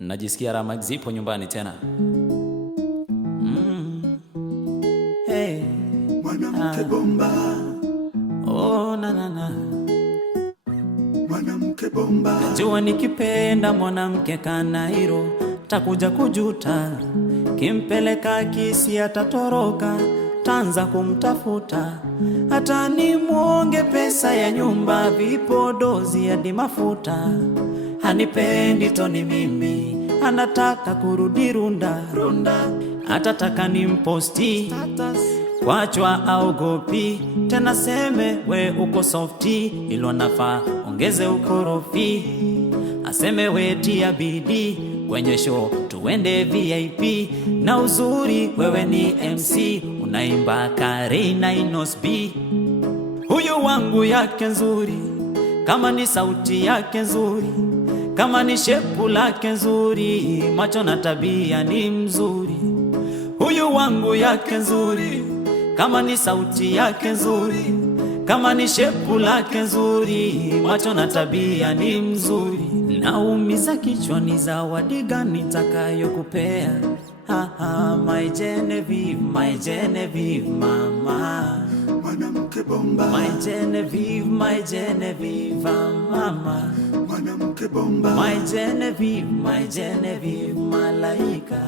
Najisikia raha zipo nyumbani tena. Hey. Mwanamke bomba. Oh, na. Mwanamke bomba. Najua nikipenda mwanamke Kanairo takuja kujuta. Kimpeleka kisi atatoroka, tanza kumtafuta. Hata ni muonge pesa ya nyumba, vipodozi hadi mafuta. Hanipendi toni mimi, anataka kurudi runda. Atataka nimposti kwachwa aogopi, tena seme we uko softi, ilo nafaa ongeze ukorofi. Aseme we tia bidii kwenye show tuende VIP, na uzuri wewe ni MC, unaimba Karina Inosbi. Huyu wangu yake nzuri, kama ni sauti yake nzuri, kama ni shepu lake nzuri, macho na tabia ni mzuri. Huyu wangu yake nzuri, kama ni sauti yake nzuri, kama ni shepu lake nzuri, macho na tabia ni mzuri. Naumiza kichwa, ni zawadi gani nitakayokupea? My Genevieve, my Genevieve mama. Mwanamke bomba. My Genevieve, my Genevieve mama. Mwanamke bomba. My Genevieve, my Genevieve malaika.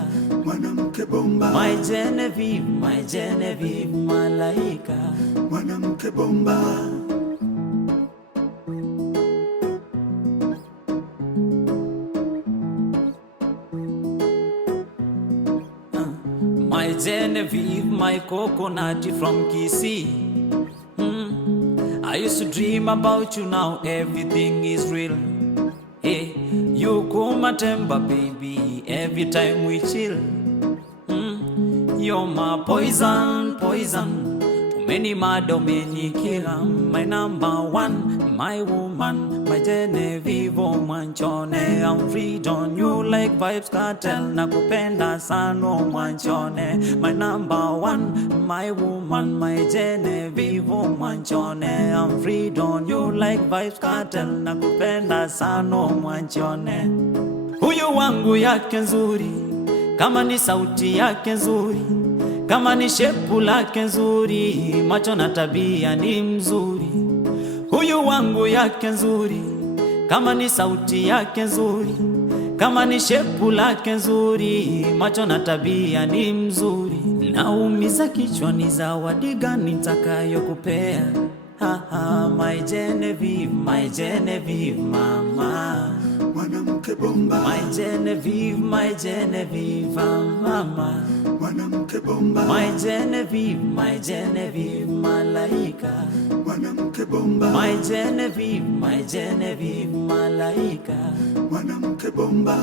Mwanamke bomba. My Genevieve, my Genevieve malaika. Mwanamke bomba. My Genevieve, my coconut from Kisii. I used to dream about you, now everything is real. Hey, you come Matemba baby, every time we chill. You're my poison, poison. Many mad many killer. My number one, my woman, my Genevieve Mwanchone. I'm free on you like Vybz Kartel. Nakupenda sana Mwanchone. My number one, my woman, my Genevieve Mwanchone. I'm free on you like Vybz Kartel. Nakupenda sana Mwanchone. Huyu wangu yake nzuri, kama ni sauti yake nzuri, kama ni shepu lake nzuri, macho na tabia ni mzuri. Huyu wangu yake nzuri, kama ni sauti yake nzuri, kama ni shepu lake nzuri, macho na tabia ni mzuri. Naumiza kichwa, ni zawadi gani nitakayokupea? My Genevieve, my Genevieve mama. Mwanamke bomba. My Genevieve, my Genevieve mama. Mwanamke bomba. My Genevieve, my Genevieve malaika. Mwanamke bomba. My Genevieve, my Genevieve malaika. Mwanamke bomba.